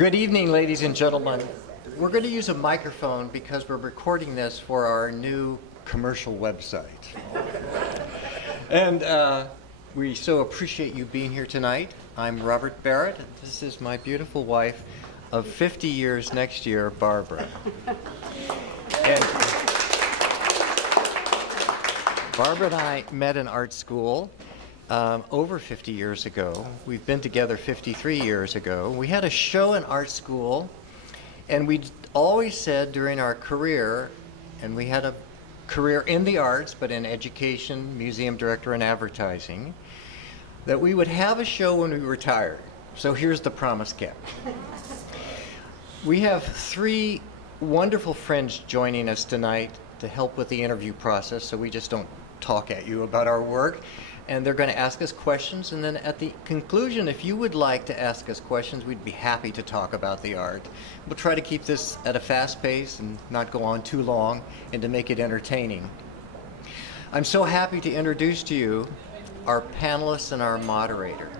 Good evening, ladies and gentlemen. We're going to use a microphone because we're recording this for our new commercial website. And we so appreciate you being here tonight. I'm Robert Barrett, and this is my beautiful wife of 50 years next year, Barbara. And Barbara and I met in art school over 50 years ago. We've been together 53 years ago. We had a show in art school, and we always said during our career, and we had a career in the arts, but in education, museum director, and advertising, that we would have a show when we retired. So here's the promise kept. We have three wonderful friends joining us tonight to help with the interview process, so we just don't talk at you about our work. And they're going to ask us questions, and then at the conclusion, if you would like to ask us questions, we'd be happy to talk about the art. We'll try to keep this at a fast pace and not go on too long, and to make it entertaining. I'm so happy to introduce to you our panelists and our moderator.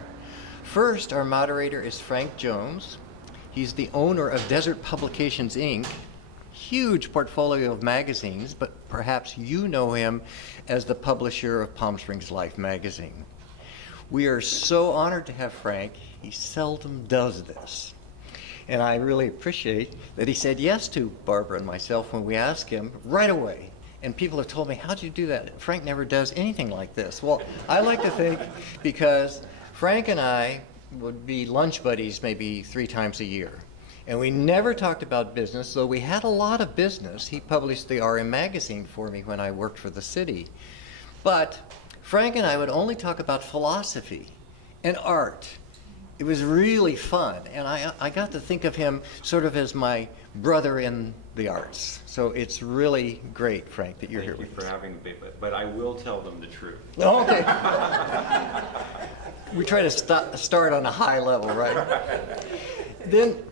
First, our moderator is Frank Jones. He's the owner of Desert Publications, Inc., huge portfolio of magazines, but perhaps you know him as the publisher of Palm Springs Life magazine. We are so honored to have Frank. He seldom does this. And I really appreciate that he said yes to Barbara and myself when we asked him right away. And people have told me, how'd you do that? Frank never does anything like this. Well, I like to think because Frank and I would be lunch buddies maybe 3 times a year. And we never talked about business, though we had a lot of business. He published the RM magazine for me when I worked for the city. But Frank and I would only talk about philosophy and art. It was really fun, and I got to think of him sort of as my brother in the arts. So it's really great, Frank, that you're here with us. Thank you for having me, but I will tell them the truth. Oh, okay. We try to start on a high level, right? Then,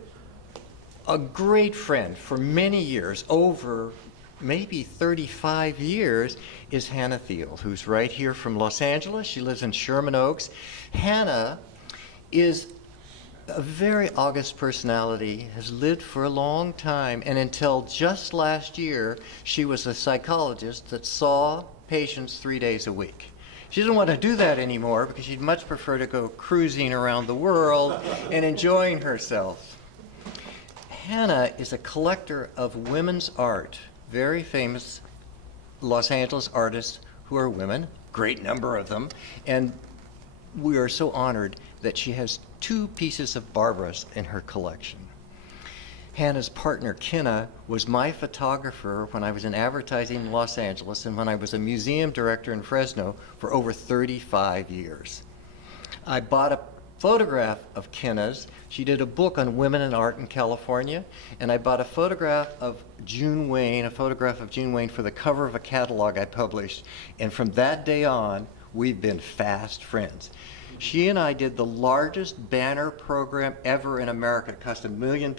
a great friend for many years, over maybe 35 years, is Hanna Field, who's right here from Los Angeles. She lives in Sherman Oaks. Hanna is a very august personality, has lived for a long time, and until just last year, she was a psychologist that saw patients 3 days a week. She doesn't want to do that anymore because she'd much prefer to go cruising around the world and enjoying herself. Hanna is a collector of women's art, very famous Los Angeles artists who are women, great number of them, and we are so honored that she has 2 pieces of Barbara's in her collection. Hanna's partner, Kenna, was my photographer when I was in advertising in Los Angeles and when I was a museum director in Fresno for over 35 years. I bought a photograph of Kenna's. She did a book on women in art in California, and I bought a photograph of June Wayne for the cover of a catalog I published, and from that day on, we've been fast friends. She and I did the largest banner program ever in America. It cost $1 million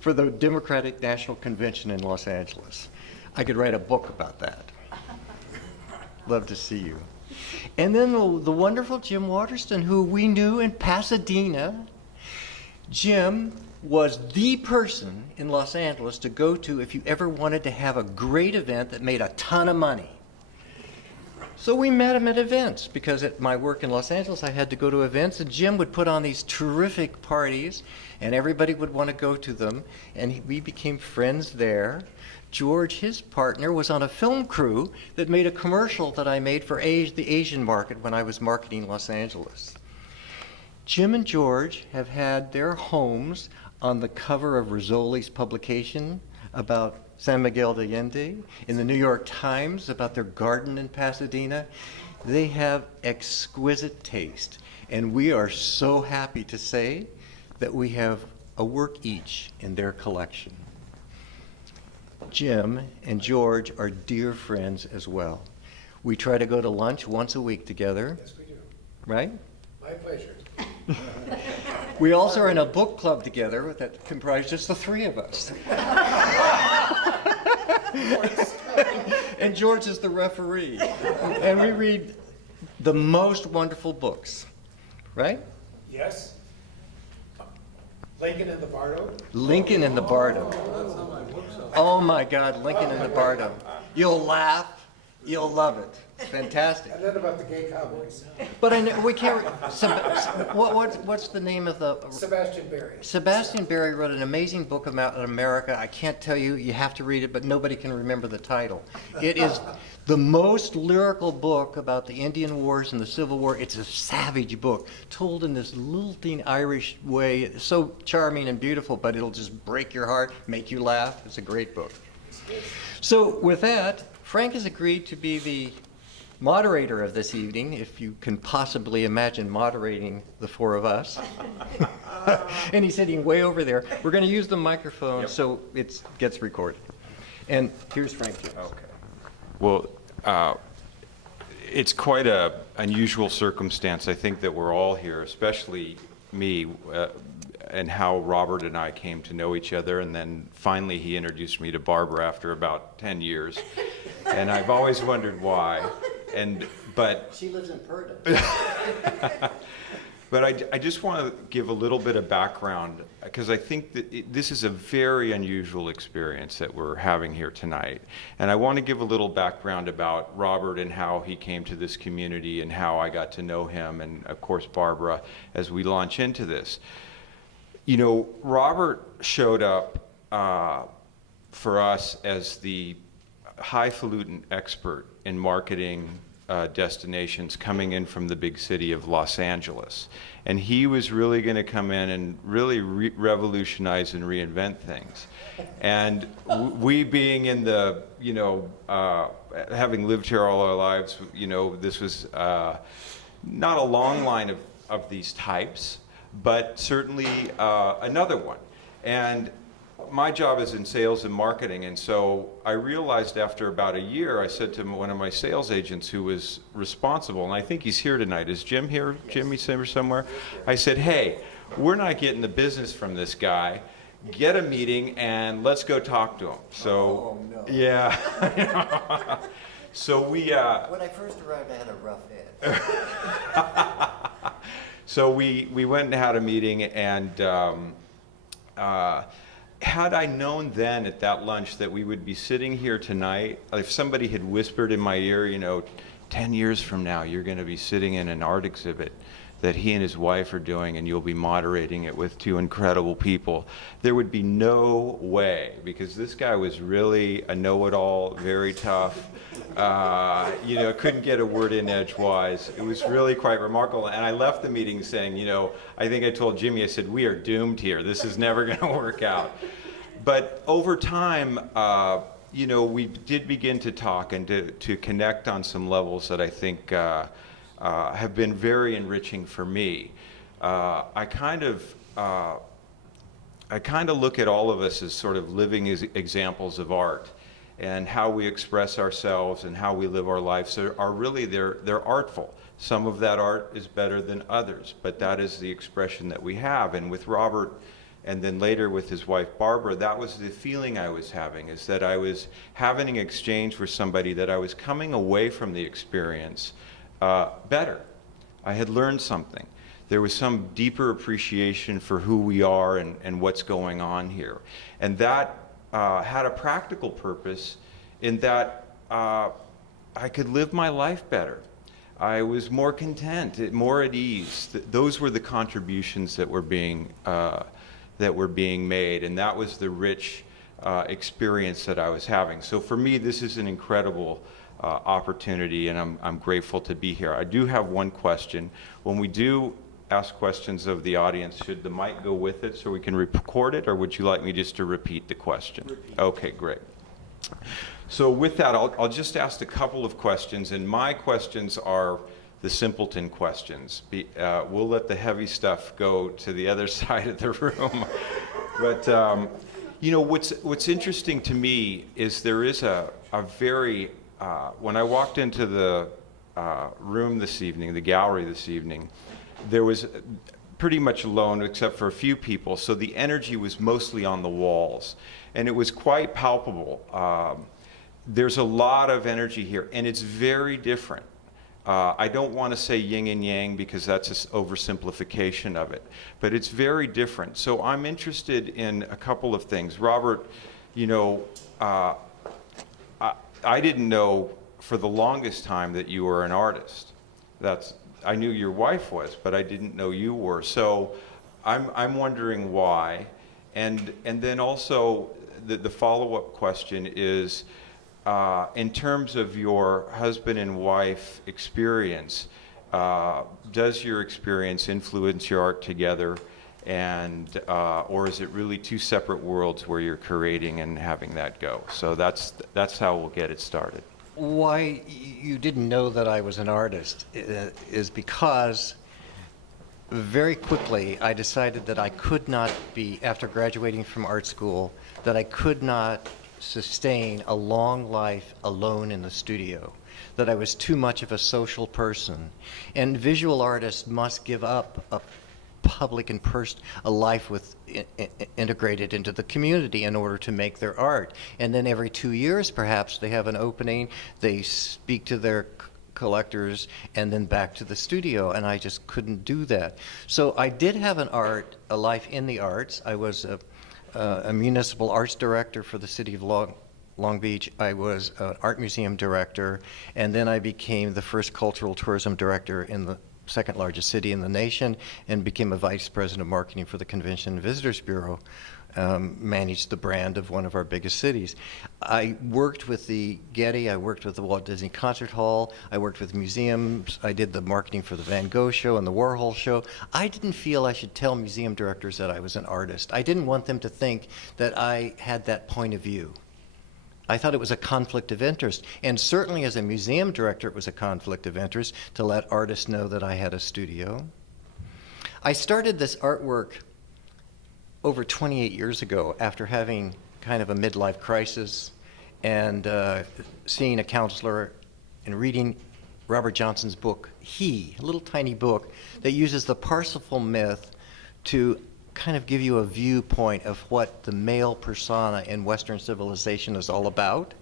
for the Democratic National Convention in Los Angeles. I could write a book about that. Love to see you. And then the wonderful Jim Waterston, who we knew in Pasadena. Jim was the person in Los Angeles to go to if you ever wanted to have a great event that made a ton of money. So we met him at events because at my work in Los Angeles I had to go to events, and Jim would put on these terrific parties and everybody would want to go to them, and we became friends there. George, his partner, was on a film crew that made a commercial that I made for the Asian market when I was marketing Los Angeles. Jim and George have had their homes on the cover of Rizzoli's publication about San Miguel de Allende, in the New York Times about their garden in Pasadena. They have exquisite taste, and we are so happy to say that we have a work each in their collection. Jim and George are dear friends as well. We try to go to lunch once a week together. Yes, we do. Right? My pleasure. We also are in a book club together that comprises just the 3 of us. And George is the referee. And we read the most wonderful books, right? Yes. Lincoln and the Bardo? Lincoln and the Bardo. Oh my God, Lincoln and the Bardo. You'll laugh, you'll love it. Fantastic. And then about the gay cowboys. But I know, we can't, what's the name of the? Sebastian Barry. Sebastian Barry wrote an amazing book about America. I can't tell you, you have to read it, but nobody can remember the title. It is the most lyrical book about the Indian Wars and the Civil War. It's a savage book, told in this lilting Irish way. It's so charming and beautiful, but it'll just break your heart, make you laugh. It's a great book. So with that, Frank has agreed to be the moderator of this evening, if you can possibly imagine moderating the four of us. And he's sitting way over there. We're going to use the microphone so it gets recorded. And here's Frank Jones. Okay. Well, it's quite an unusual circumstance, I think, that we're all here, especially me, and how Robert and I came to know each other. And then finally he introduced me to Barbara after about 10 years. And I've always wondered why. But She lives in Purdue. But I just want to give a little bit of background, because I think that this is a very unusual experience that we're having here tonight. And I want to give a little background about Robert and how he came to this community and how I got to know him, and of course Barbara, as we launch into this. You know, Robert showed up for us as the highfalutin expert in marketing destinations coming in from the big city of Los Angeles. And he was really going to come in and really revolutionize and reinvent things. And we being in the, you know, having lived here all our lives, you know, this was not a long line of these types, but certainly another one. And my job is in sales and marketing, and so I realized after about a year, I said to one of my sales agents who was responsible, and I think he's here tonight. Is Jim here? Yes. Jimmy's here somewhere? I said, hey, we're not getting the business from this guy. Get a meeting and let's go talk to him. So, no. Yeah. So we... When I first arrived, I had a rough head. So we went and had a meeting, and had I known then at that lunch that we would be sitting here tonight, if somebody had whispered in my ear, you know, 10 years from now, you're going to be sitting in an art exhibit that he and his wife are doing, and you'll be moderating it with two incredible people, there would be no way, because this guy was really a know-it-all, very tough, you know, couldn't get a word in edgewise. It was really quite remarkable. And I left the meeting saying, you know, I think I told Jimmy, I said, we are doomed here. This is never going to work out. But over time, you know, we did begin to talk and to connect on some levels that I think have been very enriching for me. I kind of look at all of us as sort of living examples of art, and how we express ourselves and how we live our lives are really, they're artful. Some of that art is better than others, but that is the expression that we have. And with Robert, and then later with his wife Barbara, that was the feeling I was having, is that I was having an exchange with somebody that I was coming away from the experience better. I had learned something. There was some deeper appreciation for who we are and what's going on here. And that had a practical purpose in that I could live my life better. I was more content, more at ease. Those were the contributions that were being made, and that was the rich experience that I was having. So for me, this is an incredible opportunity, and I'm grateful to be here. I do have one question. When we do ask questions of the audience, should the mic go with it so we can record it, or would you like me just to repeat the question? Repeat. Okay, great. So with that, I'll just ask a couple of questions, and my questions are the simpleton questions. We'll let the heavy stuff go to the other side of the room. But you know, what's interesting to me is there is a very, when I walked into the room this evening, the gallery this evening, there was pretty much alone except for a few people, so the energy was mostly on the walls, and it was quite palpable. There's a lot of energy here, and it's very different. I don't want to say yin and yang because that's an oversimplification of it, but it's very different. So I'm interested in a couple of things. Robert, you know, I didn't know for the longest time that you were an artist. I knew your wife was, but I didn't know you were. So I'm wondering why. And then also the follow-up question is, in terms of your husband and wife experience, does your experience influence your art together, and or is it really two separate worlds where you're creating and having that go? So that's how we'll get it started. Why you didn't know that I was an artist is because very quickly I decided that I could not be, after graduating from art school, that I could not sustain a long life alone in the studio, that I was too much of a social person. And visual artists must give up a public and a life with integrated into the community in order to make their art. And then every 2 years, perhaps, they have an opening, they speak to their collectors, and then back to the studio, and I just couldn't do that. So I did have a life in the arts. I was a municipal arts director for the city of Long Beach. I was an art museum director, and then I became the first cultural tourism director in the second largest city in the nation, and became a vice president of marketing for the Convention and Visitors Bureau, managed the brand of one of our biggest cities. I worked with the Getty, I worked with the Walt Disney Concert Hall, I worked with museums, I did the marketing for the Van Gogh show and the Warhol show. I didn't feel I should tell museum directors that I was an artist. I didn't want them to think that I had that point of view. I thought it was a conflict of interest. And certainly as a museum director, it was a conflict of interest to let artists know that I had a studio. I started this artwork over 28 years ago after having kind of a midlife crisis and seeing a counselor and reading Robert Johnson's book, a little tiny book that uses the Parsifal myth to kind of give you a viewpoint of what the male persona in Western civilization is all about.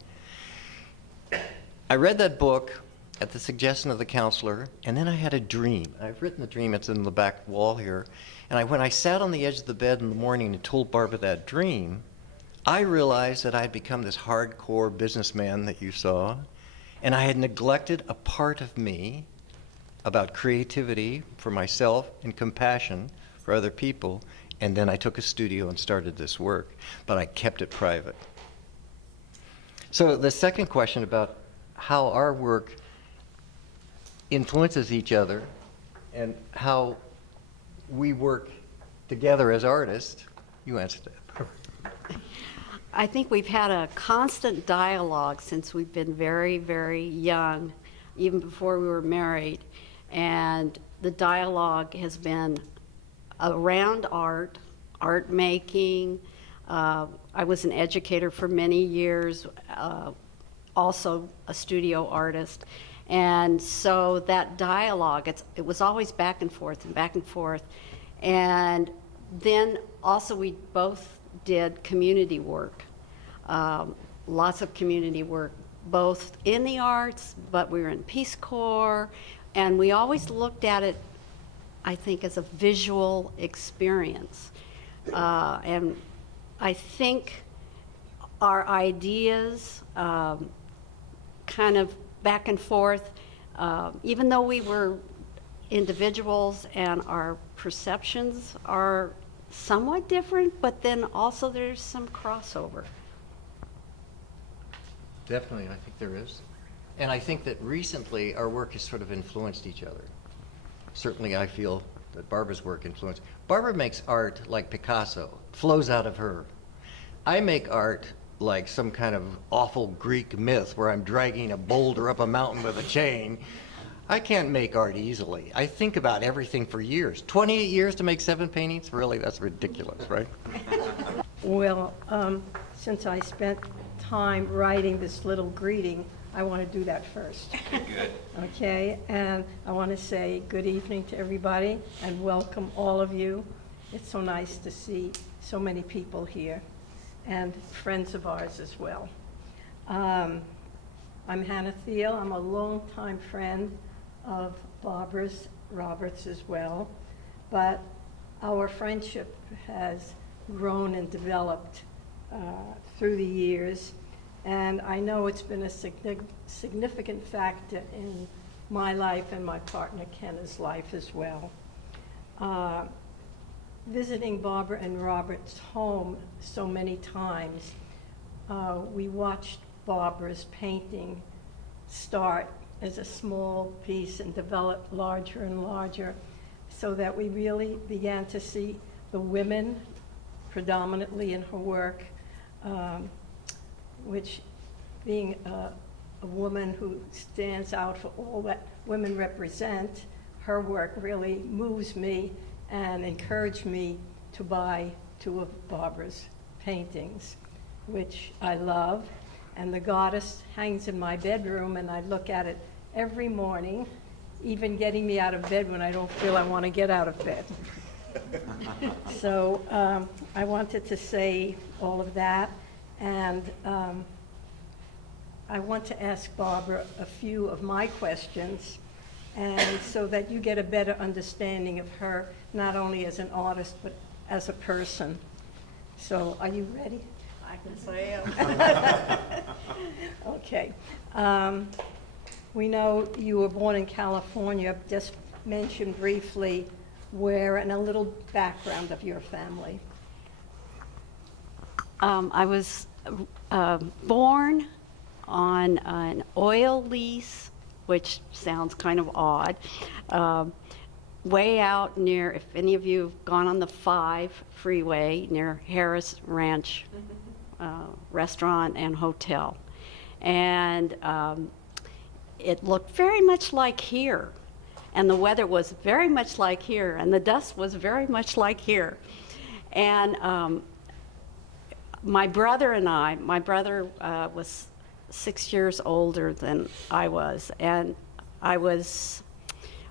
I read that book at the suggestion of the counselor, and then I had a dream. I've written the dream, it's in the back wall here. And when I sat on the edge of the bed in the morning and told Barbara that dream, I realized that I had become this hardcore businessman that you saw, and I had neglected a part of me about creativity for myself and compassion for other people. And then I took a studio and started this work, but I kept it private. So the second question about how our work influences each other and how we work together as artists, you answered that. I think we've had a constant dialogue since we've been very, very young, even before we were married. And the dialogue has been around art making. I was an educator for many years, also a studio artist. And so that dialogue, it was always back and forth and back and forth. And then also we both did community work, lots of community work, both in the arts, but we were in Peace Corps, and we always looked at it, I think, as a visual experience. And I think our ideas kind of back and forth, even though we were individuals and our perceptions are somewhat different, but then also there's some crossover. Definitely, I think there is. And I think that recently our work has sort of influenced each other. Certainly I feel that Barbara's work influenced. Barbara makes art like Picasso, flows out of her. I make art like some kind of awful Greek myth where I'm dragging a boulder up a mountain with a chain. I can't make art easily. I think about everything for years. 28 years to make 7 paintings? Really, that's ridiculous, right? Well, since I spent time writing this little greeting, I want to do that first. Good. Okay, and I want to say good evening to everybody and welcome all of you. It's so nice to see so many people here and friends of ours as well. I'm Hanna Field. I'm a longtime friend of Barbara's, Robert's as well, but our friendship has grown and developed through the years, and I know it's been a significant factor in my life and my partner Kenna's life as well. Visiting Barbara and Robert's home so many times, we watched Barbara's painting start as a small piece and develop larger and larger, so that we really began to see the women predominantly in her work, which being a woman who stands out for all that women represent, her work really moves me and encouraged me to buy 2 of Barbara's paintings, which I love. And the goddess hangs in my bedroom, and I look at it every morning, even getting me out of bed when I don't feel I want to get out of bed. So I wanted to say all of that, and I want to ask Barbara a few of my questions, and so that you get a better understanding of her, not only as an artist, but as a person. So are you ready? I can say it. Okay. We know you were born in California. Just mention briefly where and a little background of your family. I was born on an oil lease, which sounds kind of odd, way out near, if any of you have gone on the 5 freeway, near Harris Ranch Restaurant and Hotel. And it looked very much like here. And the weather was very much like here. And the dust was very much like here. And my brother and I, my brother was 6 years older than I was. And I was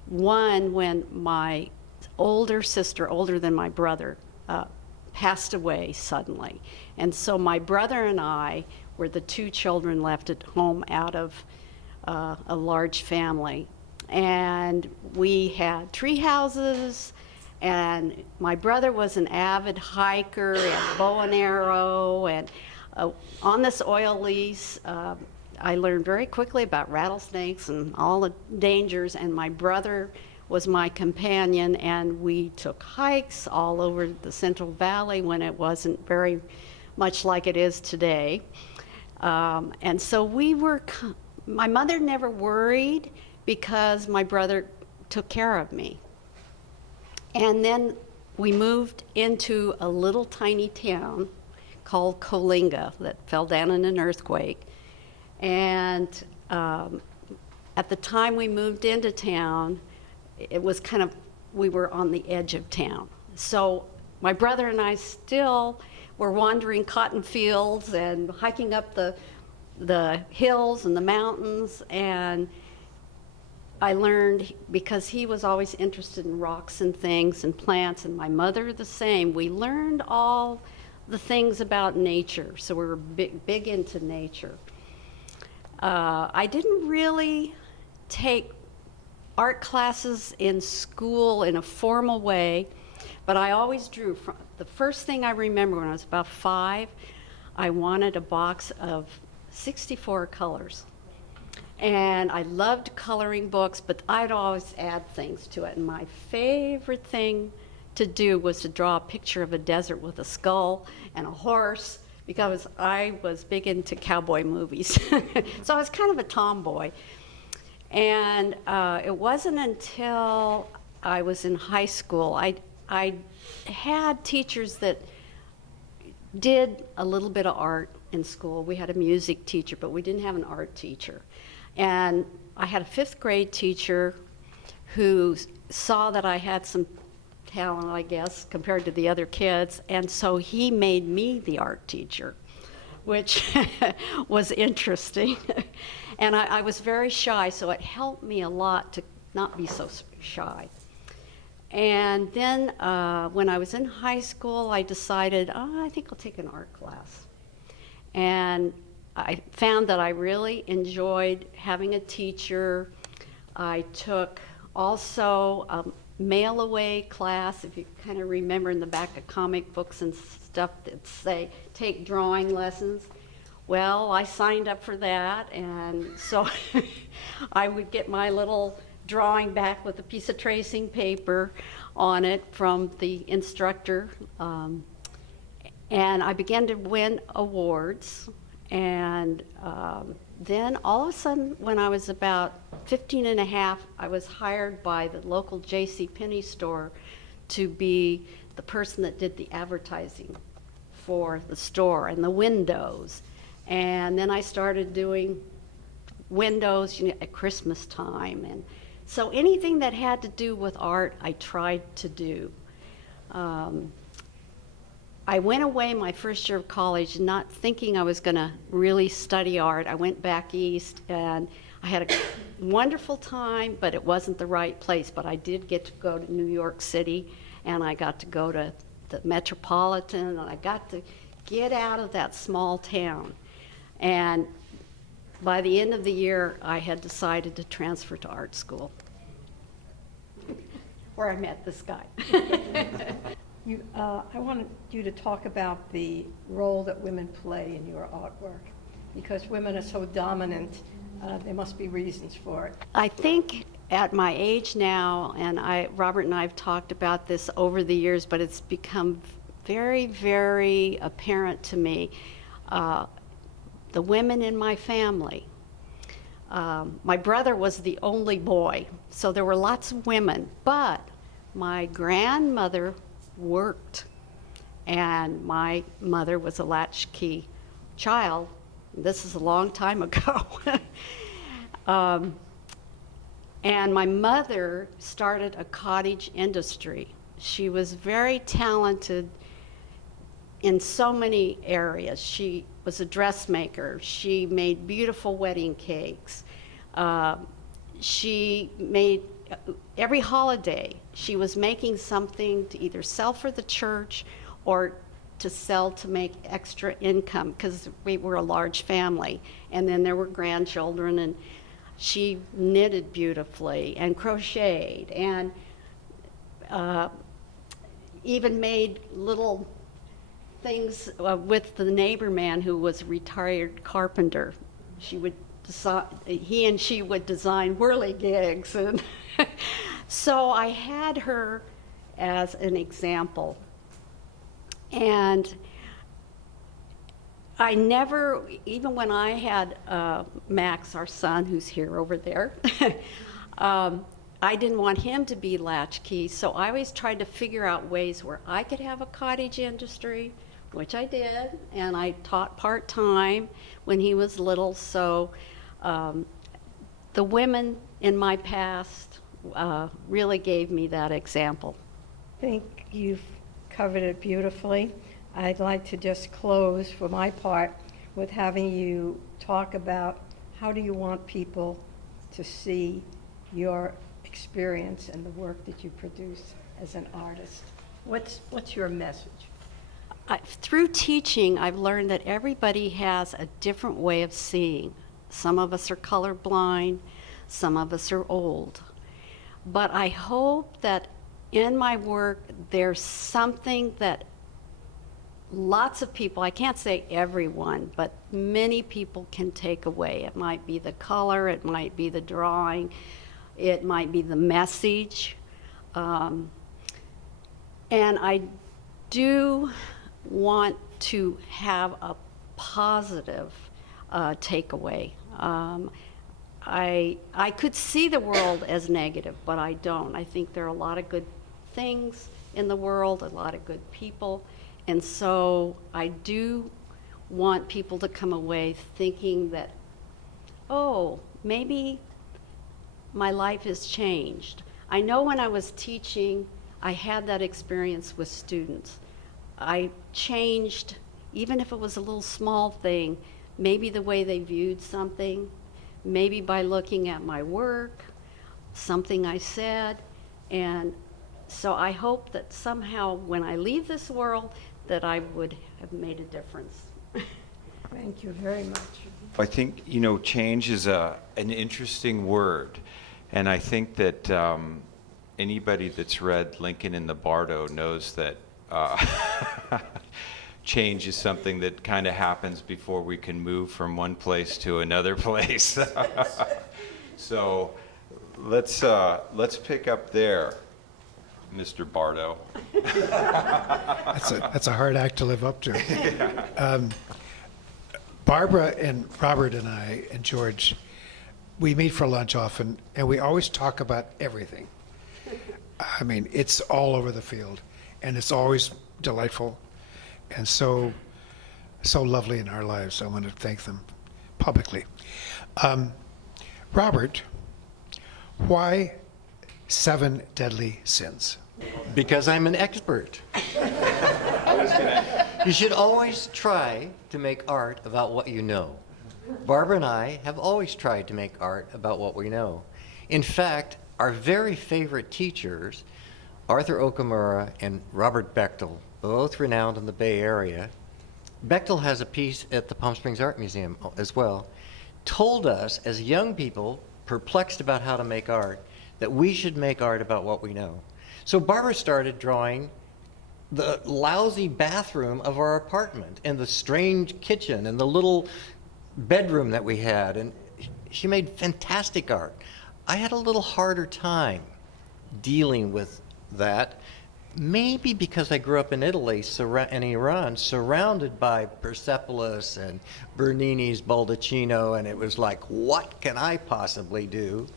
1 when my older sister, older than my brother, passed away suddenly. And so my brother and I were the 2 children left at home out of a large family. And we had tree houses, and my brother was an avid hiker, he had bow and arrow, and on this oil lease, I learned very quickly about rattlesnakes and all the dangers, and my brother was my companion, and we took hikes all over the Central Valley when it wasn't very much like it is today. And so my mother never worried because my brother took care of me. And then we moved into a little tiny town called Coalinga that fell down in an earthquake. And at the time we moved into town, it was we were on the edge of town. So my brother and I still were wandering cotton fields and hiking up the hills and the mountains, and I learned, because he was always interested in rocks and things and plants, and my mother the same, we learned all the things about nature, so we were big into nature. I didn't really take art classes in school in a formal way, but I always drew. The first thing I remember when I was about 5, I wanted a box of 64 colors. And I loved coloring books, but I'd always add things to it. And my favorite thing to do was to draw a picture of a desert with a skull and a horse, because I was big into cowboy movies. So I was kind of a tomboy. And it wasn't until I was in high school, I had teachers that did a little bit of art in school. We had a music teacher, but we didn't have an art teacher. And I had a 5th grade teacher who saw that I had some talent, I guess, compared to the other kids, and so he made me the art teacher, which was interesting. And I was very shy, so it helped me a lot to not be so shy. And then when I was in high school, I decided, I think I'll take an art class. And I found that I really enjoyed having a teacher. I took also a mail-away class, if you kind of remember in the back of comic books and stuff that say, take drawing lessons. Well, I signed up for that, and so I would get my little drawing back with a piece of tracing paper on it from the instructor. And I began to win awards. And then all of a sudden, when I was about 15 and a half, I was hired by the local J.C. Penney store to be the person that did the advertising for the store and the windows. And then I started doing windows, at Christmas time. And so anything that had to do with art, I tried to do. I went away my first year of college not thinking I was going to really study art. I went back east, and I had a wonderful time, but it wasn't the right place. But I did get to go to New York City, and I got to go to the Metropolitan, and I got to get out of that small town. And by the end of the year, I had decided to transfer to art school, where I met this guy. I wanted you to talk about the role that women play in your artwork, because women are so dominant. There must be reasons for it. I think at my age now, and Robert and I have talked about this over the years, but it's become very, very apparent to me. The women in my family. My brother was the only boy, so there were lots of women, but my grandmother worked, and my mother was a latchkey child. This is a long time ago. And my mother started a cottage industry. She was very talented in so many areas. She was a dressmaker. She made beautiful wedding cakes. She made, every holiday, she was making something to either sell for the church or to sell to make extra income, because we were a large family. And then there were grandchildren, and she knitted beautifully and crocheted and even made little things with the neighbor man who was a retired carpenter. She would he and she would design whirligigs, and so I had her as an example. And I never, even when I had Max, our son, who's here over there, I didn't want him to be latchkey, so I always tried to figure out ways where I could have a cottage industry, which I did, and I taught part-time when he was little, so the women in my past really gave me that example. I think you've covered it beautifully. I'd like to just close, for my part, with having you talk about how do you want people to see your experience and the work that you produce as an artist. What's your message? Through teaching, I've learned that everybody has a different way of seeing. Some of us are colorblind, some of us are old. But I hope that in my work, there's something that lots of people, I can't say everyone, but many people can take away. It might be the color, it might be the drawing, it might be the message. And I do want to have a positive takeaway. I could see the world as negative, but I don't. I think there are a lot of good things in the world, a lot of good people, and so I do want people to come away thinking that, oh, maybe my life has changed. I know when I was teaching, I had that experience with students. I changed, even if it was a little small thing, maybe the way they viewed something, maybe by looking at my work, something I said, and so I hope that somehow when I leave this world that I would have made a difference. Thank you very much. I think, change is an interesting word, And I think that anybody that's read Lincoln in the Bardo knows that change is something that kind of happens before we can move from one place to another place. So let's pick up there, Mr. Bardo. That's a hard act to live up to. Barbara and Robert and I and George, we meet for lunch often, and we always talk about everything. I mean, it's all over the field, and it's always delightful and so lovely in our lives. I want to thank them publicly. Robert, why 7 Deadly Sins? Because I'm an expert. You should always try to make art about what you know. Barbara and I have always tried to make art about what we know. In fact, our very favorite teachers, Arthur Okamura and Robert Bechtel, both renowned in the Bay Area. Bechtel has a piece at the Palm Springs Art Museum as well, told us as young people, perplexed about how to make art, that we should make art about what we know. So Barbara started drawing the lousy bathroom of our apartment and the strange kitchen and the little bedroom that we had, and she made fantastic art. I had a little harder time dealing with that, maybe because I grew up in Italy and Iran, surrounded by Persepolis and Bernini's Baldacchino, and it was like, what can I possibly do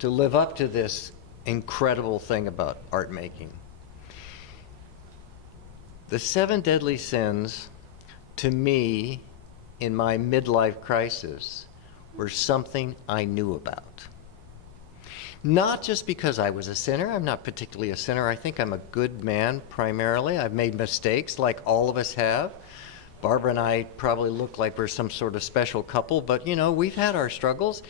to live up to this incredible thing about art making? The 7 Deadly Sins, to me, in my midlife crisis, were something I knew about. Not just because I was a sinner. I'm not particularly a sinner. I think I'm a good man primarily. I've made mistakes like all of us have. Barbara and I probably look like we're some sort of special couple, but you know, we've had our struggles.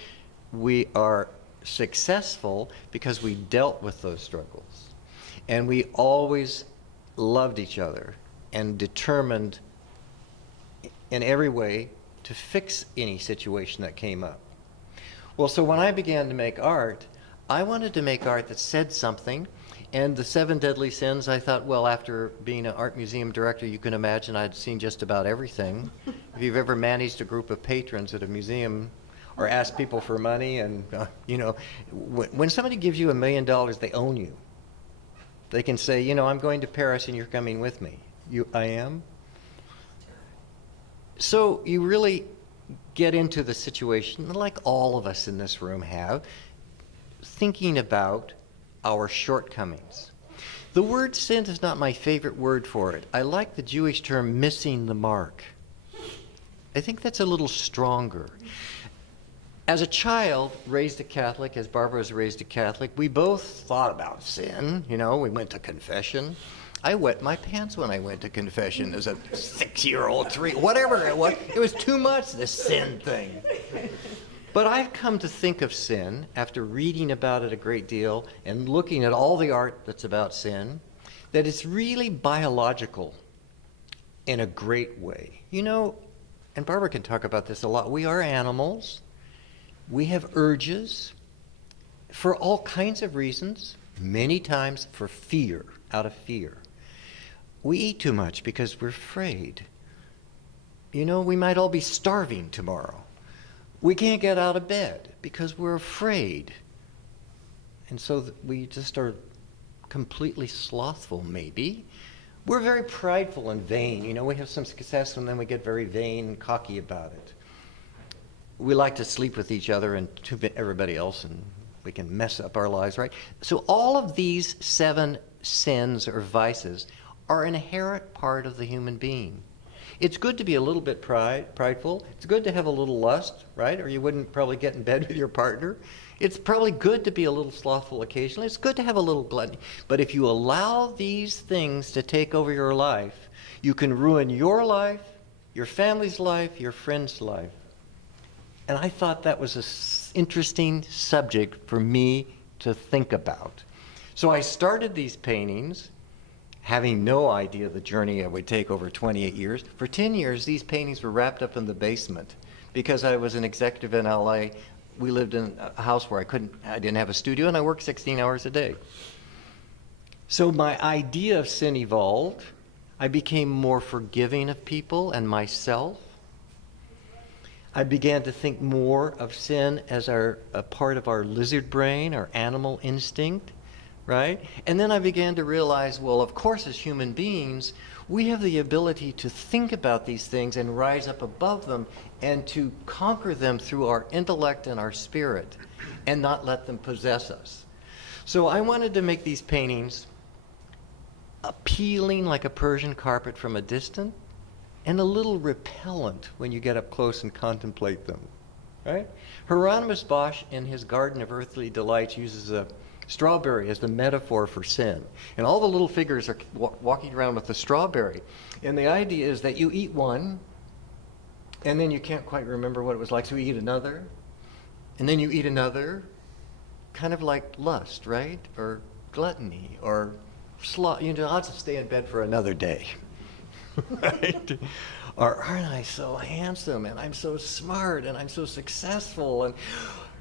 We are successful because we dealt with those struggles. And we always loved each other and determined in every way to fix any situation that came up. Well, so when I began to make art, I wanted to make art that said something, and the 7 Deadly Sins, I thought, well, after being an art museum director, you can imagine I'd seen just about everything. If you've ever managed a group of patrons at a museum or asked people for money, and you know, when somebody gives you $1 million, they own you. They can say, you know, I'm going to Paris and you're coming with me. I am? So you really get into the situation, like all of us in this room have, thinking about our shortcomings. The word sin is not my favorite word for it. I like the Jewish term missing the mark. I think that's a little stronger. As a child, raised a Catholic, as Barbara was raised a Catholic, we both thought about sin. You know, we went to confession. I wet my pants when I went to confession as a 6-year-old, whatever it was. It was too much, this sin thing. But I've come to think of sin, after reading about it a great deal and looking at all the art that's about sin, that it's really biological in a great way. You know, and Barbara can talk about this a lot, we are animals. We have urges for all kinds of reasons, many times for fear, out of fear. We eat too much because we're afraid. You know, we might all be starving tomorrow. We can't get out of bed because we're afraid. And so we just are completely slothful, maybe. We're very prideful and vain. You know, we have some success and then we get very vain and cocky about it. We like to sleep with each other and to everybody else, and we can mess up our lives, right? So all of these 7 sins or vices are an inherent part of the human being. It's good to be a little bit prideful. It's good to have a little lust, right? Or you wouldn't probably get in bed with your partner. It's probably good to be a little slothful occasionally. It's good to have a little gluttony. But if you allow these things to take over your life, you can ruin your life, your family's life, your friend's life. And I thought that was an interesting subject for me to think about. So I started these paintings, having no idea the journey it would take over 28 years. For 10 years, these paintings were wrapped up in the basement because I was an executive in LA we lived in a house where I didn't have a studio, and I worked 16 hours a day. So my idea of sin evolved. I became more forgiving of people and myself. I began to think more of sin as a part of our lizard brain, our animal instinct, right? And then I began to realize, well, of course, as human beings, we have the ability to think about these things and rise up above them and to conquer them through our intellect and our spirit and not let them possess us. So I wanted to make these paintings appealing like a Persian carpet from a distance, and a little repellent when you get up close and contemplate them, right? Hieronymus Bosch, in his Garden of Earthly Delights, uses a strawberry as the metaphor for sin. And all the little figures are walking around with the strawberry. And the idea is that you eat one, and then you can't quite remember what it was like, so you eat another, and then you eat another, kind of like lust, right? Or gluttony, or sloth. You know, I'll just stay in bed for another day. Right? Or aren't I so handsome, and I'm so smart, and I'm so successful, and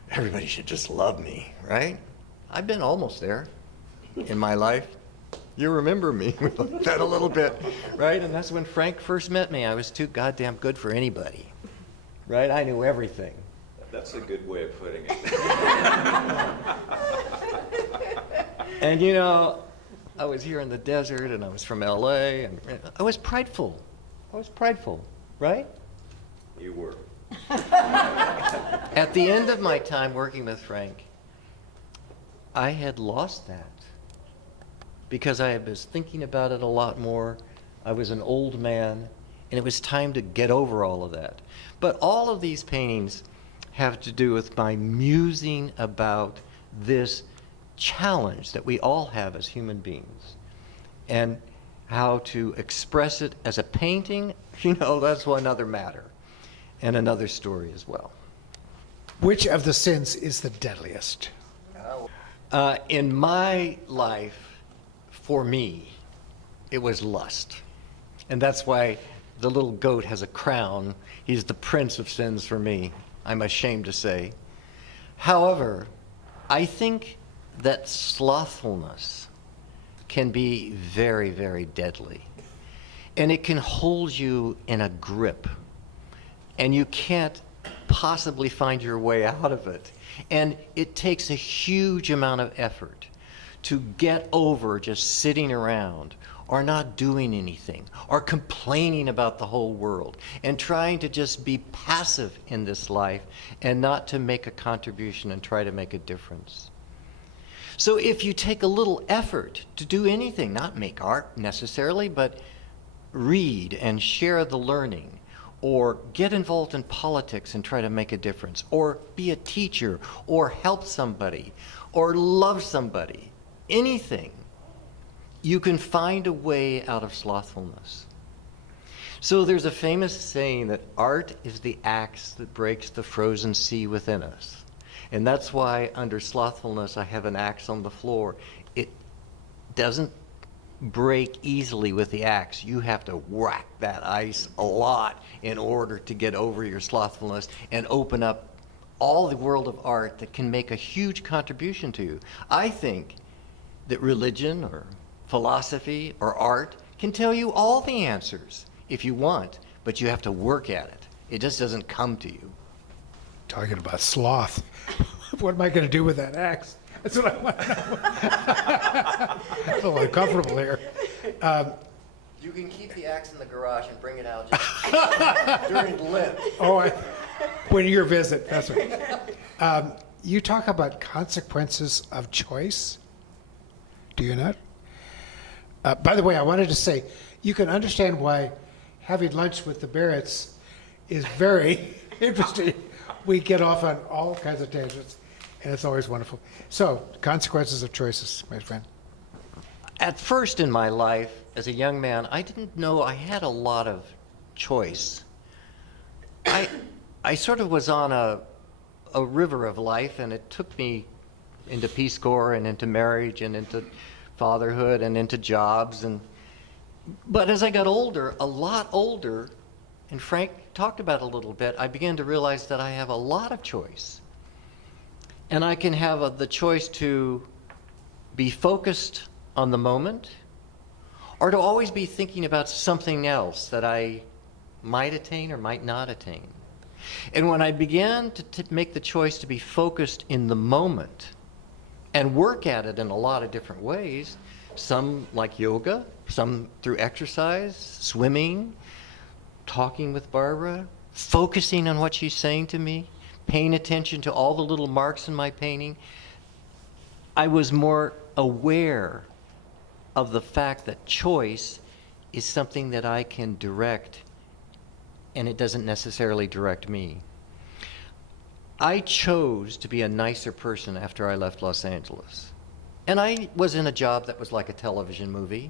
everybody should just love me, right? I've been almost there in my life. You remember me like that a little bit, right? And that's when Frank first met me. I was too goddamn good for anybody, right? I knew everything. That's a good way of putting it. And you know, I was here in the desert, and I was from LA, and I was prideful. I was prideful, right? You were. At the end of my time working with Frank, I had lost that because I was thinking about it a lot more. I was an old man, and it was time to get over all of that. But all of these paintings have to do with my musing about this challenge that we all have as human beings, and how to express it as a painting, you know, that's one other matter and another story as well. Which of the sins is the deadliest? In my life, for me, it was lust. And that's why the little goat has a crown. He's the prince of sins for me, I'm ashamed to say. However, I think that slothfulness can be very, very deadly. And it can hold you in a grip. And you can't possibly find your way out of it. And it takes a huge amount of effort to get over just sitting around or not doing anything or complaining about the whole world and trying to just be passive in this life and not to make a contribution and try to make a difference. So if you take a little effort to do anything, not make art necessarily, but read and share the learning, or get involved in politics and try to make a difference, or be a teacher, or help somebody, or love somebody, anything, you can find a way out of slothfulness. So there's a famous saying that art is the axe that breaks the frozen sea within us. And that's why under slothfulness I have an axe on the floor. It doesn't break easily with the axe. You have to whack that ice a lot in order to get over your slothfulness and open up all the world of art that can make a huge contribution to you. I think that religion or philosophy or art can tell you all the answers if you want, but you have to work at it. It just doesn't come to you. Talking about sloth. What am I going to do with that axe? That's what I want to know. I feel uncomfortable here. You can keep the axe in the garage and bring it out just during Lent. Oh, when your visit, that's right. You talk about consequences of choice. Do you not? By the way, I wanted to say, you can understand why having lunch with the Barretts is very interesting. We get off on all kinds of tangents, and it's always wonderful. So, consequences of choices, my friend. At first in my life, as a young man, I didn't know I had a lot of choice. I sort of was on a river of life, and it took me into Peace Corps and into marriage and into fatherhood and into jobs. But as I got older, a lot older, and Frank talked about it a little bit, I began to realize that I have a lot of choice. And I can have the choice to be focused on the moment, or to always be thinking about something else that I might attain or might not attain. And when I began to make the choice to be focused in the moment and work at it in a lot of different ways, some like yoga, some through exercise, swimming, talking with Barbara, focusing on what she's saying to me, paying attention to all the little marks in my painting, I was more aware of the fact that choice is something that I can direct, and it doesn't necessarily direct me. I chose to be a nicer person after I left Los Angeles. And I was in a job that was like a television movie.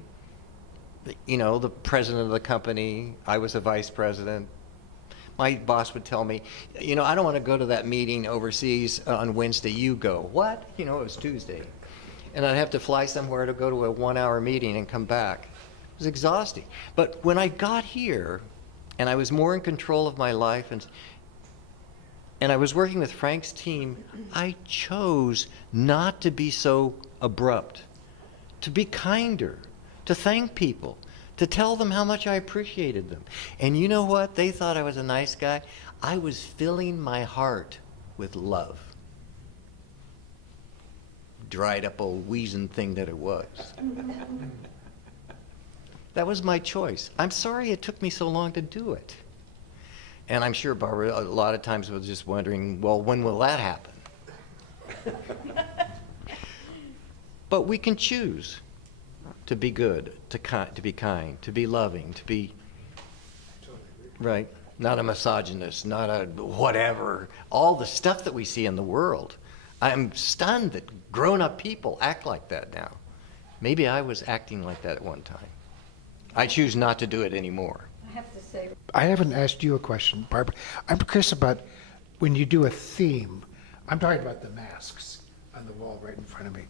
You know, the president of the company, I was a vice president. My boss would tell me, you know, I don't want to go to that meeting overseas on Wednesday, you go. What? You know, it was Tuesday. And I'd have to fly somewhere to go to a 1-hour meeting and come back. It was exhausting. But when I got here, and I was more in control of my life, and I was working with Frank's team, I chose not to be so abrupt, to be kinder, to thank people, to tell them how much I appreciated them. And you know what? They thought I was a nice guy. I was filling my heart with love. Dried up old wheezing thing that it was. That was my choice. I'm sorry it took me so long to do it. And I'm sure Barbara a lot of times was just wondering, well, when will that happen? But we can choose to be good, to be kind, to be loving, to be, right, not a misogynist, not a whatever, all the stuff that we see in the world. I'm stunned that grown-up people act like that now. Maybe I was acting like that at one time. I choose not to do it anymore. I have to say, I haven't asked you a question, Barbara. I'm curious about when you do a theme. I'm talking about the masks on the wall right in front of me.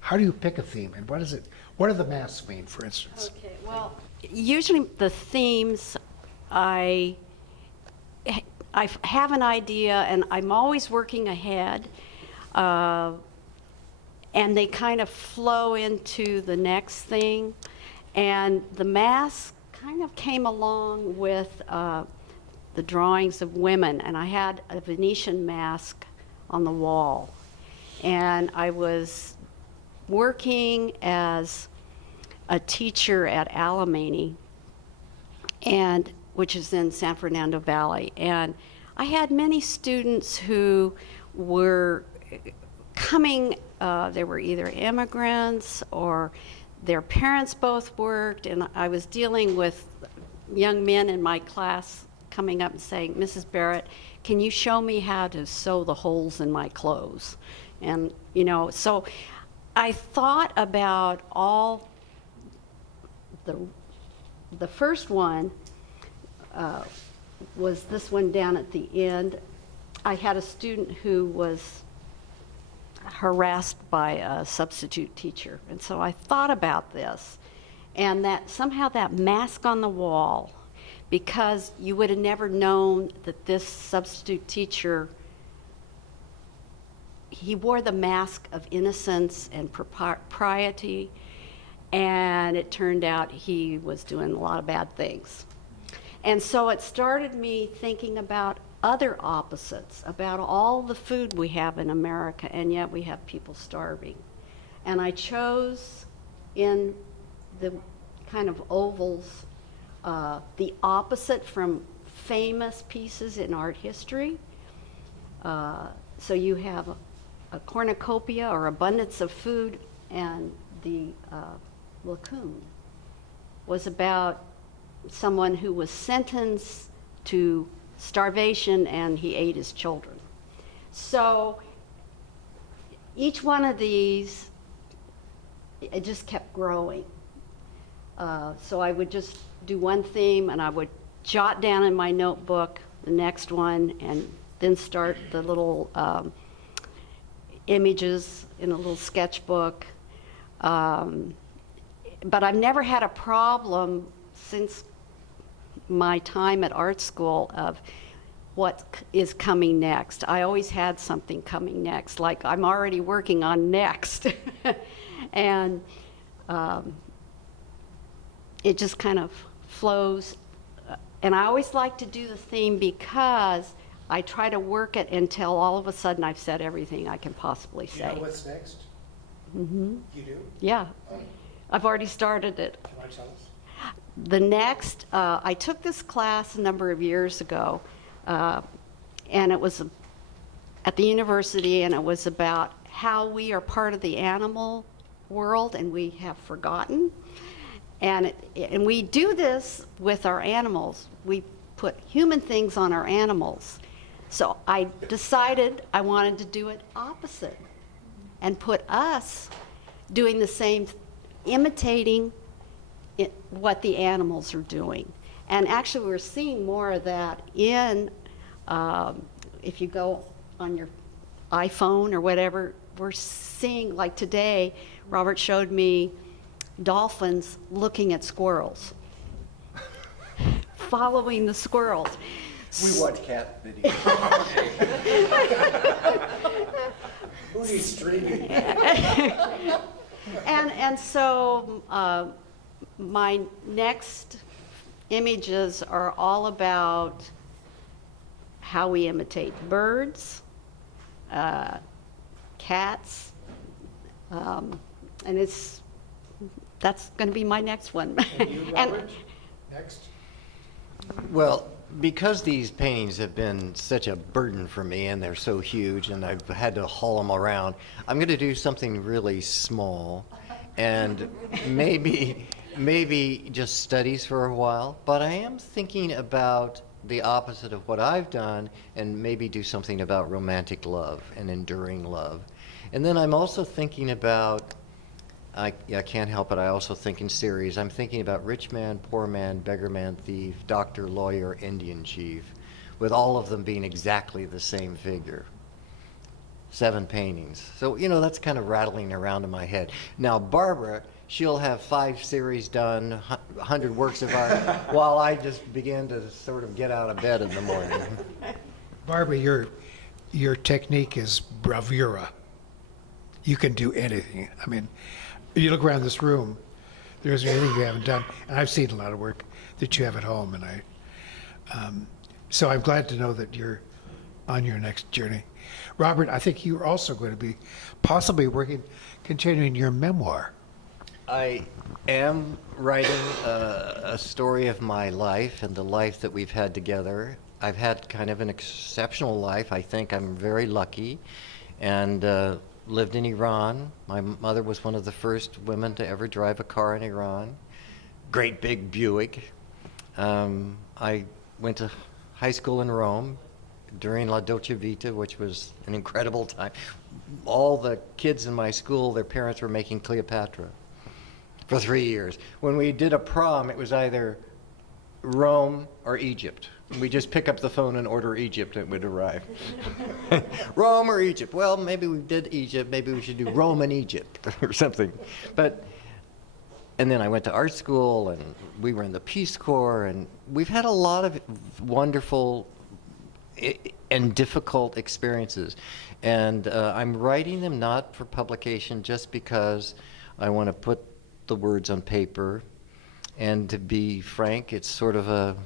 How do you pick a theme, and what do the masks mean, for instance? Okay, well, usually the themes, I have an idea, and I'm always working ahead, and they kind of flow into the next thing. And the mask kind of came along with the drawings of women, and I had a Venetian mask on the wall. And I was working as a teacher at Alamany, which is in San Fernando Valley. And I had many students who were coming, they were either immigrants or their parents both worked, and I was dealing with young men in my class coming up and saying, Mrs. Barrett, can you show me how to sew the holes in my clothes? And, you know, so I thought about all the first one was this one down at the end. I had a student who was harassed by a substitute teacher, and so I thought about this, and that somehow that mask on the wall, because you would have never known that this substitute teacher, he wore the mask of innocence and propriety, and it turned out he was doing a lot of bad things. And so it started me thinking about other opposites, about all the food we have in America, and yet we have people starving. And I chose in the kind of ovals the opposite from famous pieces in art history. So you have a cornucopia or abundance of food, and the lacoon was about someone who was sentenced to starvation, and he ate his children. So each one of these, it just kept growing. So I would just do one theme, and I would jot down in my notebook the next one, and then start the little images in a little sketchbook. But I've never had a problem since my time at art school of is coming next. I always had something coming next, like I'm already working on next. And it just kind of flows. And I always like to do the theme because I try to work it until all of a sudden I've said everything I can possibly Do you know say. what's next? Mm-hmm. You do? Yeah, I've already started it. Can I tell us? The next, I took this class a number of years ago, and it was at the university, and it was about how we are part of the animal world and we have forgotten. And we do this with our animals. We put human things on our animals. So I decided I wanted to do it opposite and put us doing the same, imitating what the animals are doing. And actually we're seeing more of that in, if you go on your iPhone or whatever, we're seeing, like today, Robert showed me dolphins looking at squirrels, following the squirrels. We watch cat videos. Who needs streaming? And so my next images are all about how we imitate birds, cats, and that's going to be my next one. And you, Robert? Next? Well, because these paintings have been such a burden for me and they're so huge and I've had to haul them around, I'm going to do something really small and maybe just studies for a while. But I am thinking about the opposite of what I've done and maybe do something about romantic love and enduring love. And then I'm also thinking about, I can't help it, I also think in series. I'm thinking about rich man, poor man, beggar man, thief, doctor, lawyer, Indian chief, with all of them being exactly the same figure. 7 paintings. So, that's kind of rattling around in my head. Now, Barbara, she'll have 5 series done, 100 works of art, while I just begin to sort of get out of bed in the morning. Barbara, your technique is bravura. You can do anything. I mean, you look around this room, there isn't anything you haven't done. And I've seen a lot of work that you have at home, and so I'm glad to know that you're on your next journey. Robert, I think you're also going to be possibly continuing your memoir. I am writing a story of my life and the life that we've had together. I've had kind of an exceptional life. I think I'm very lucky, and lived in Iran. My mother was one of the first women to ever drive a car in Iran. Great big Buick. I went to high school in Rome during La Dolce Vita, which was an incredible time. All the kids in my school, their parents were making Cleopatra for 3 years. When we did a prom, it was either Rome or Egypt. We just pick up the phone and order Egypt, and it would arrive. Rome or Egypt? Well, maybe we did Egypt. Maybe we should do Rome and Egypt or something. And then I went to art school, and we were in the Peace Corps, and we've had a lot of wonderful and difficult experiences. And I'm writing them not for publication, just because I want to put the words on paper. And to be frank, it's sort of a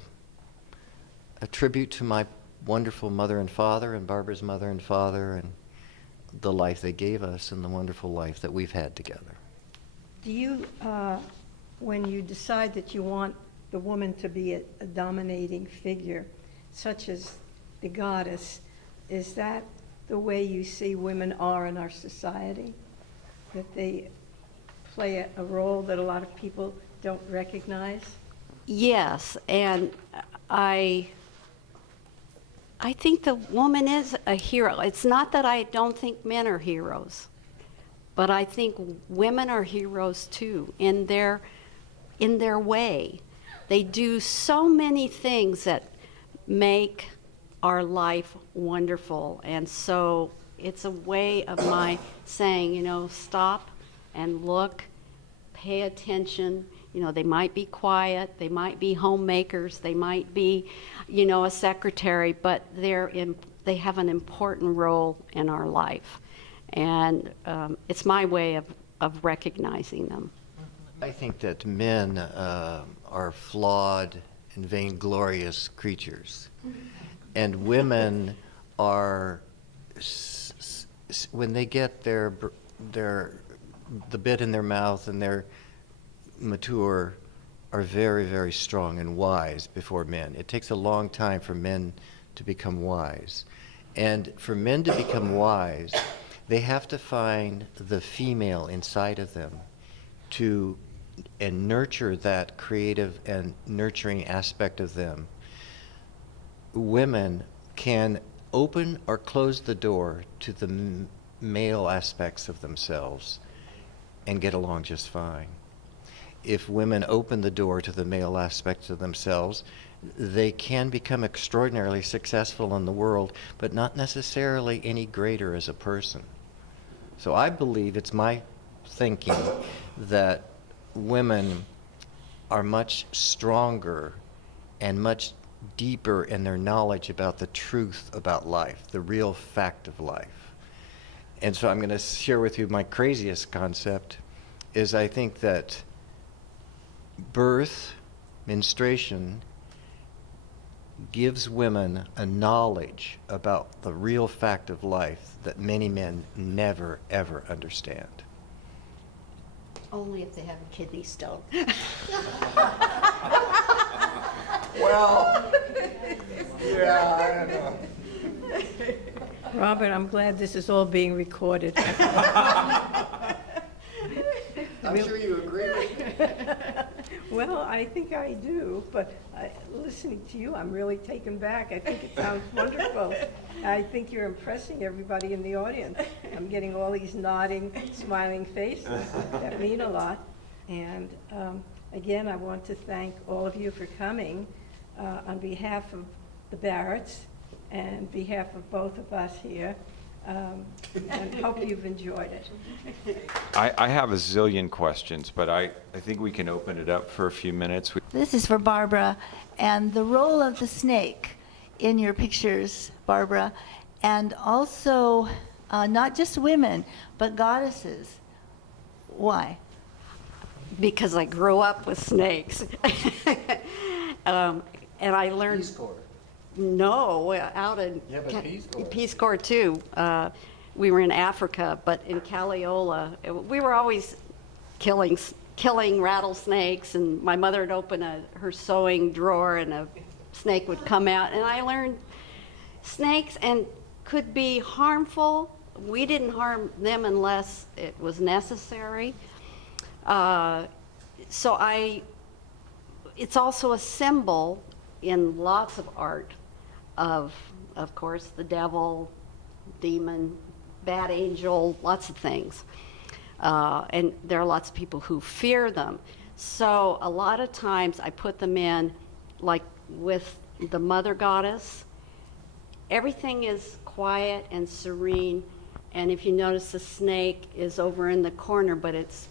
tribute to my wonderful mother and father, and Barbara's mother and father, and the life they gave us and the wonderful life that we've had together. Do you, when you decide that you want the woman to be a dominating figure, such as the goddess, is that the way you see women are in our society? That they play a role that a lot of people don't recognize? Yes, and I think the woman is a hero. It's not that I don't think men are heroes, but I think women are heroes too, in their way. They do so many things that make our life wonderful, and so it's a way of my saying, stop and look, pay attention. You know, they might be quiet, they might be homemakers, they might be, you know, a secretary, but they have an important role in our life. And it's my way of recognizing them. I think that men are flawed and vainglorious creatures. And women are, when they get the bit in their mouth and they're mature, are very, very strong and wise before men. It takes a long time for men to become wise. And for men to become wise, they have to find the female inside of them and nurture that creative and nurturing aspect of them. Women can open or close the door to the male aspects of themselves and get along just fine. If women open the door to the male aspects of themselves, they can become extraordinarily successful in the world, but not necessarily any greater as a person. So I believe, it's my thinking, that women are much stronger and much deeper in their knowledge about the truth about life, the real fact of life. And so I'm going to share with you my craziest concept is I think that birth, menstruation, gives women a knowledge about the real fact of life that many men never, ever understand. Only if they have a kidney stone. Well, yeah, I don't know. Robert, I'm glad this is all being recorded. I'm sure you agree with me. Well, I think I do, but listening to you, I'm really taken back. I think it sounds wonderful. I think you're impressing everybody in the audience. I'm getting all these nodding, smiling faces that mean a lot. And again, I want to thank all of you for coming on behalf of the Barretts and behalf of both of us here. And hope you've enjoyed it. I have a zillion questions, but I think we can open it up for a few minutes. This is for Barbara, and the role of the snake in your pictures, Barbara, and also not just women, but goddesses. Why? Because I grew up with snakes. And I learned... Peace Corps. No, out in Yeah, but Peace Corps. Peace Corps too. We were in Africa, but in Caliola, we were always killing rattlesnakes, and my mother would open her sewing drawer, and a snake would come out, and I learned snakes and could be harmful. We didn't harm them unless it was necessary. It's also a symbol in lots of art of course, the devil, demon, bad angel, lots of things. And there are lots of people who fear them. So a lot of times I put them in, like with the mother goddess, everything is quiet and serene. And if you notice, the snake is over in the corner, but it's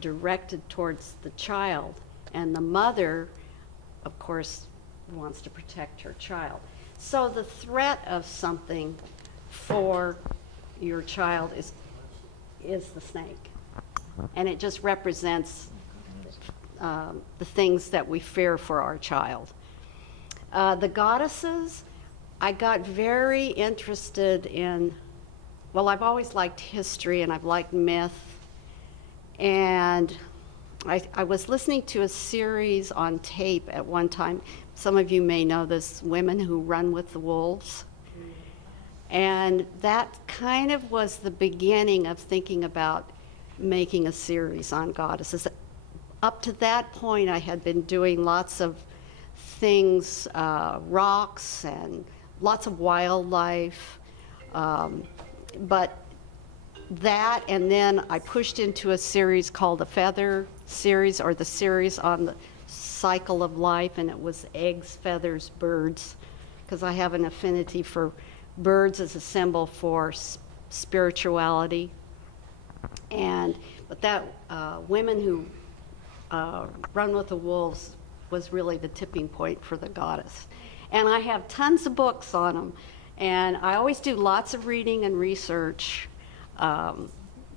directed towards the child. And the mother, of course, wants to protect her child. So the threat of something for your child is the snake. And it just represents the things that we fear for our child. The goddesses, I got very interested in, well, I've always liked history and I've liked myth. And I was listening to a series on tape at one time. Some of you may know this, Women Who Run with the Wolves. And that kind of was the beginning of thinking about making a series on goddesses. Up to that point, I had been doing lots of things, rocks and lots of wildlife. But that, and then I pushed into a series called the Feather Series, or the series on the cycle of life, and it was eggs, feathers, birds, because I have an affinity for birds as a symbol for spirituality. But that Women Who Run with the Wolves was really the tipping point for the goddess. And I have tons of books on them. And I always do lots of reading and research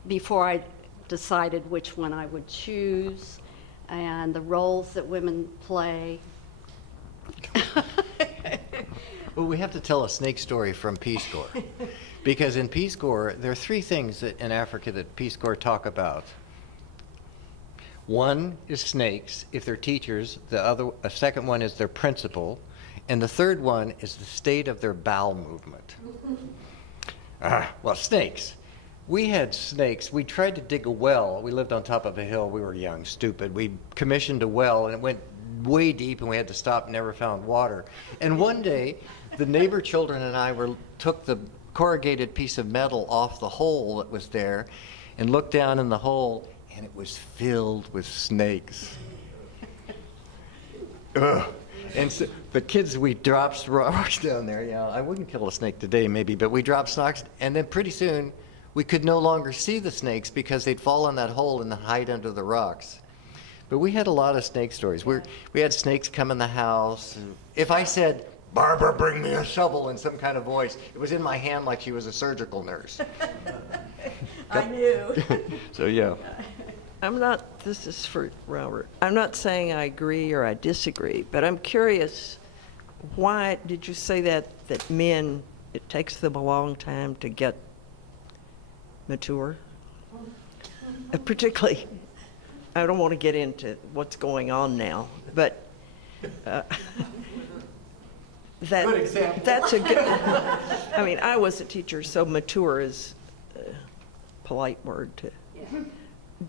before I decided which one I would choose and the roles that women play. Well, we have to tell a snake story from Peace Corps. Because in Peace Corps, there are three things that in Africa that Peace Corps talk about. One is snakes, if they're teachers. A second one is their principal. And the third one is the state of their bowel movement. Well, snakes. We had snakes. We tried to dig a well. We lived on top of a hill. We were young, stupid. We commissioned a well, and it went way deep, and we had to stop and never found water. And one day, the neighbor children and I took the corrugated piece of metal off the hole that was there and looked down in the hole, and it was filled with snakes. Ugh. And so, but kids, we dropped rocks down there. Yeah, I wouldn't kill a snake today, maybe, but we dropped rocks, and then pretty soon we could no longer see the snakes because they'd fall in that hole and hide under the rocks. But we had a lot of snake stories. We had snakes come in the house. If I said, "Barbara, bring me a shovel," in some kind of voice, it was in my hand like she was a surgical nurse. I knew. So yeah. This is for Robert. I'm not saying I agree or I disagree, but I'm curious, why did you say that men, it takes them a long time to get mature? Particularly, I don't want to get into what's going on now, but Good example. that's a good, I mean, I was a teacher, so mature is a polite word to,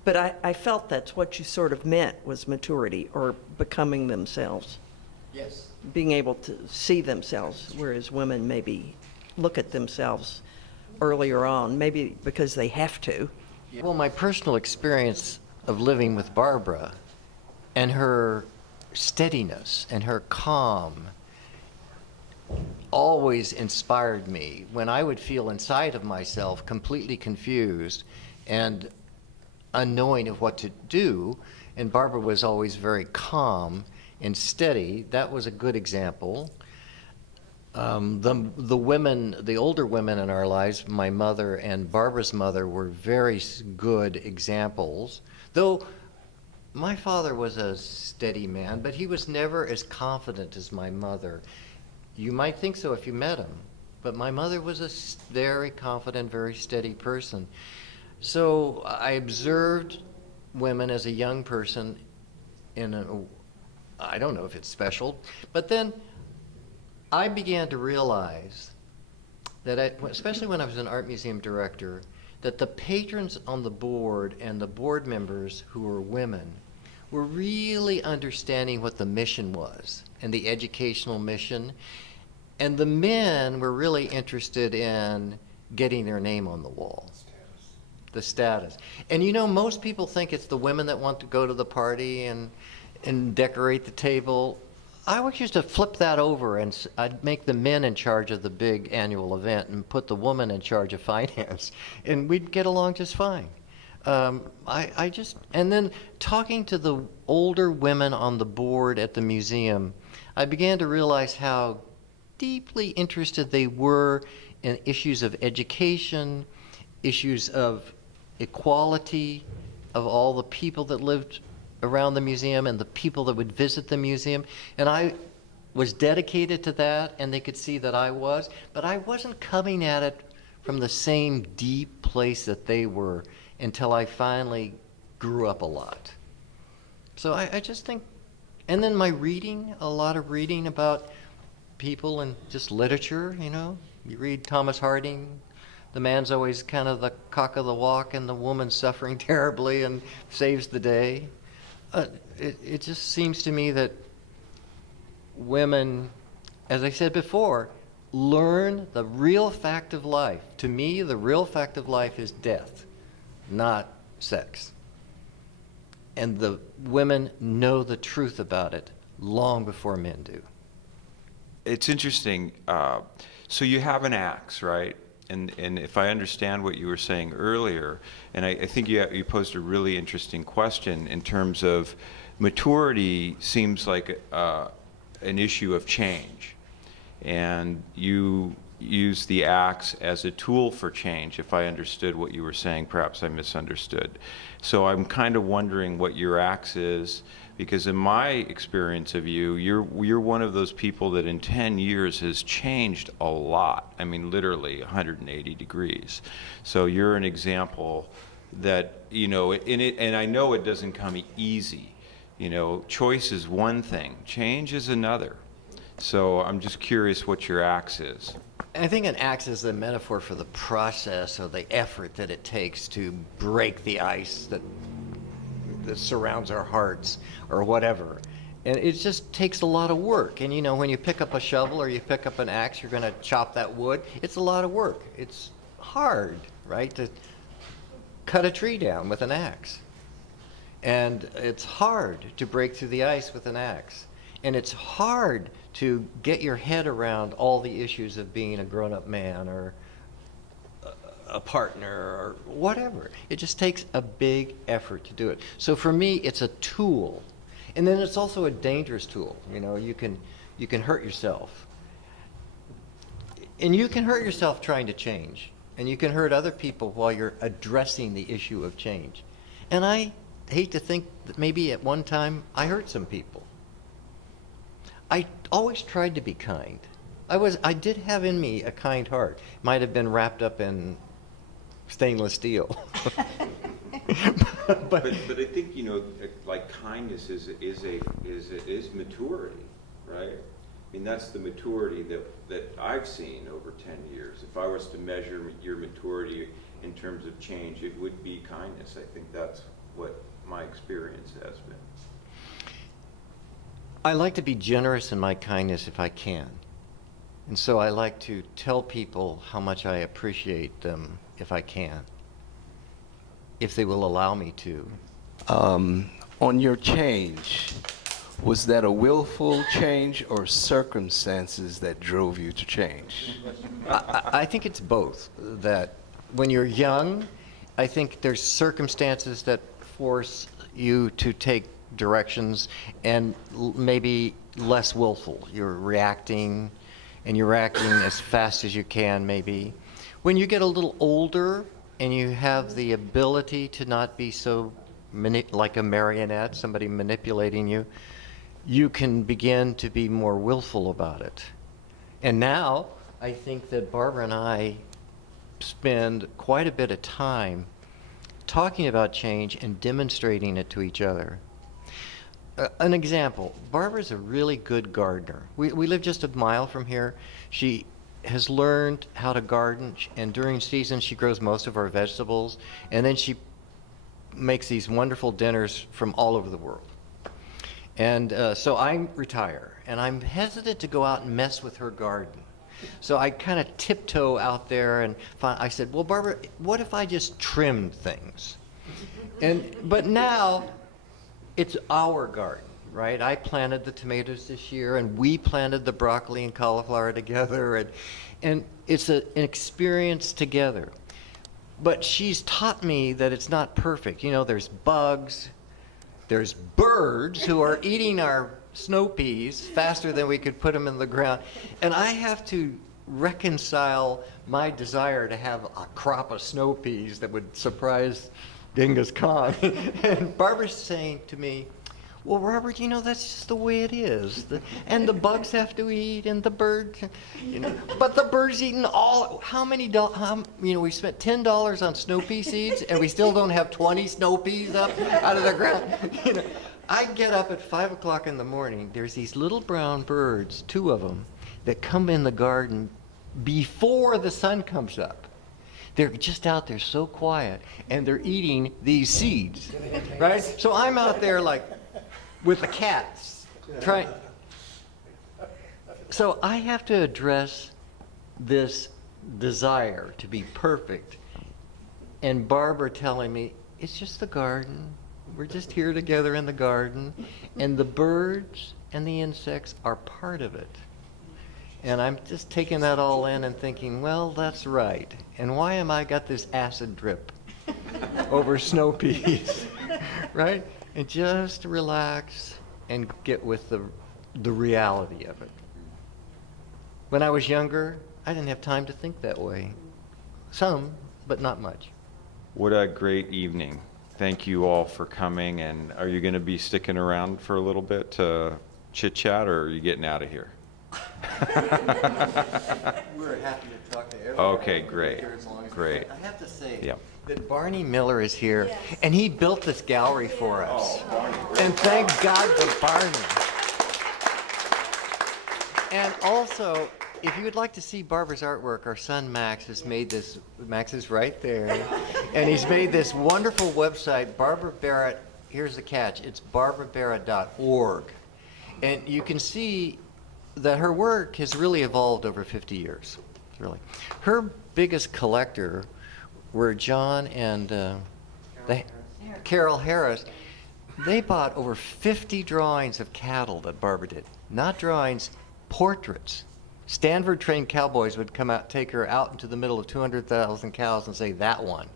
but I felt that's what you sort of meant was maturity or becoming themselves, Yes. being able to see themselves, whereas women maybe look at themselves earlier on, maybe because they have to. Well, my personal experience of living with Barbara and her steadiness and her calm always inspired me when I would feel inside of myself completely confused and unknowing of what to do, and Barbara was always very calm and steady. That was a good example. The women, the older women in our lives, my mother and Barbara's mother, were very good examples. Though my father was a steady man, but he was never as confident as my mother. You might think so if you met him, but my mother was a very confident, very steady person. So I observed women as a young person I don't know if it's special, but then I began to realize that, especially when I was an art museum director, that the patrons on the board and the board members who were women were really understanding what the mission was and the educational mission. And the men were really interested in getting their name on the wall. The status. And you know, most people think it's the women that want to go to the party and decorate the table. I always used to flip that over, and I'd make the men in charge of the big annual event and put the woman in charge of finance, and we'd get along just fine. And then talking to the older women on the board at the museum, I began to realize how deeply interested they were in issues of education, issues of equality of all the people that lived around the museum and the people that would visit the museum. And I was dedicated to that, and they could see that I was, but I wasn't coming at it from the same deep place that they were until I finally grew up a lot. So I just think, and then my reading, a lot of reading about people and just literature, you know. You read Thomas Harding, the man's always kind of the cock of the walk and the woman's suffering terribly and saves the day. It just seems to me that women, as I said before, learn the real fact of life. To me, the real fact of life is death, not sex. And the women know the truth about it long before men do. It's interesting. So you have an axe, right? and if I understand what you were saying earlier, and I think you posed a really interesting question in terms of maturity seems like an issue of change, and you use the axe as a tool for change. If I understood what you were saying, perhaps I misunderstood. So I'm kind of wondering what your axe is, because in my experience of you, you're one of those people that in 10 years has changed a lot. I mean, literally 180 degrees. So you're an example that, you know, and I know it doesn't come easy. You know, choice is one thing, change is another. So I'm just curious what your axe is. I think an axe is a metaphor for the process or the effort that it takes to break the ice that surrounds our hearts or whatever. And it just takes a lot of work. And you know, when you pick up a shovel or you pick up an axe, you're going to chop that wood. It's a lot of work. It's hard, right, to cut a tree down with an axe. And it's hard to break through the ice with an axe. And it's hard to get your head around all the issues of being a grown-up man or a partner or whatever. It just takes a big effort to do it. So for me, it's a tool. And then it's also a dangerous tool. You know, you can hurt yourself. And you can hurt yourself trying to change. And you can hurt other people while you're addressing the issue of change. And I hate to think that maybe at one time I hurt some people. I always tried to be kind. I did have in me a kind heart. Might have been wrapped up in stainless steel. But I think, you know, like kindness is maturity, right? I mean, that's the maturity that I've seen over 10 years. If I was to measure your maturity in terms of change, it would be kindness. I think that's what my experience has been. I like to be generous in my kindness if I can. And so I like to tell people how much I appreciate them if I can, if they will allow me to. On your change, was that a willful change or circumstances that drove you to change? I think it's both. That when you're young, I think there's circumstances that force you to take directions and maybe less willful. You're reacting, and you're reacting as fast as you can maybe. When you get a little older and you have the ability to not be so like a marionette, somebody manipulating you, you can begin to be more willful about it. And now I think that Barbara and I spend quite a bit of time talking about change and demonstrating it to each other. An example, Barbara's a really good gardener. We live just a mile from here. She has learned how to garden, and during season she grows most of our vegetables, and then she makes these wonderful dinners from all over the world. And so I retire, and I'm hesitant to go out and mess with her garden. So I kind of tiptoe out there, and I said, well, Barbara, what if I just trimmed things? But now it's our garden, right? I planted the tomatoes this year, and we planted the broccoli and cauliflower together, and it's an experience together. But she's taught me that it's not perfect. You know, there's bugs, there's birds who are eating our snow peas faster than we could put them in the ground. And I have to reconcile my desire to have a crop of snow peas that would surprise Genghis Khan. And Barbara's saying to me, well, Robert, you know, that's just the way it is. And the bugs have to eat, and the birds, you know. But the birds eating all, we spent $10 on snow pea seeds, and we still don't have 20 snow peas up out of the ground. You know, I get up at 5 o'clock in the morning. There's these little brown birds, 2 of them, that come in the garden before the sun comes up. They're just out there so quiet, and they're eating these seeds, right? So I'm out there like with the cats, trying. So I have to address this desire to be perfect, and Barbara telling me, it's just the garden. We're just here together in the garden, and the birds and the insects are part of it. And I'm just taking that all in and thinking, well, that's right. And why am I got this acid drip over snow peas, right? And just relax and get with the reality of it. When I was younger, I didn't have time to think that way. Some, but not much. What a great evening. Thank you all for coming. And are you going to be sticking around for a little bit to chit chat, or are you getting out of here? We're happy to talk to everyone. Okay, great. Great. I have to say Yep. that Barney Miller is here, and he built this gallery for us. And thank God for Barney. And also, if you would like to see Barbara's artwork, our son Max has made this. Max is right there. And he's made this wonderful website, Barbara Barrett. Here's the catch. It's barbarabarrett.org. And you can see that her work has really evolved over 50 years. Really. Her biggest collector were John and Carol Harris. They bought over 50 drawings of cattle that Barbara did. Not drawings, portraits. Stanford-trained cowboys would come out, take her out into the middle of 200,000 cows and say, that one,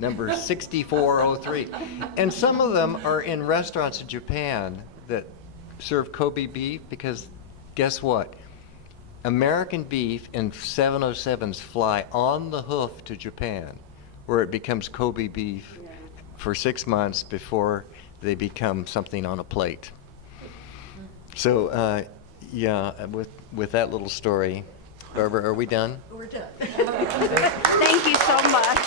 number 6403. And some of them are in restaurants in Japan that serve Kobe beef, because guess what? American beef in 707s fly on the hoof to Japan, where it becomes Kobe beef for 6 months before they become something on a plate. So, yeah, with that little story, Barbara, are we done? We're done. Thank you so much.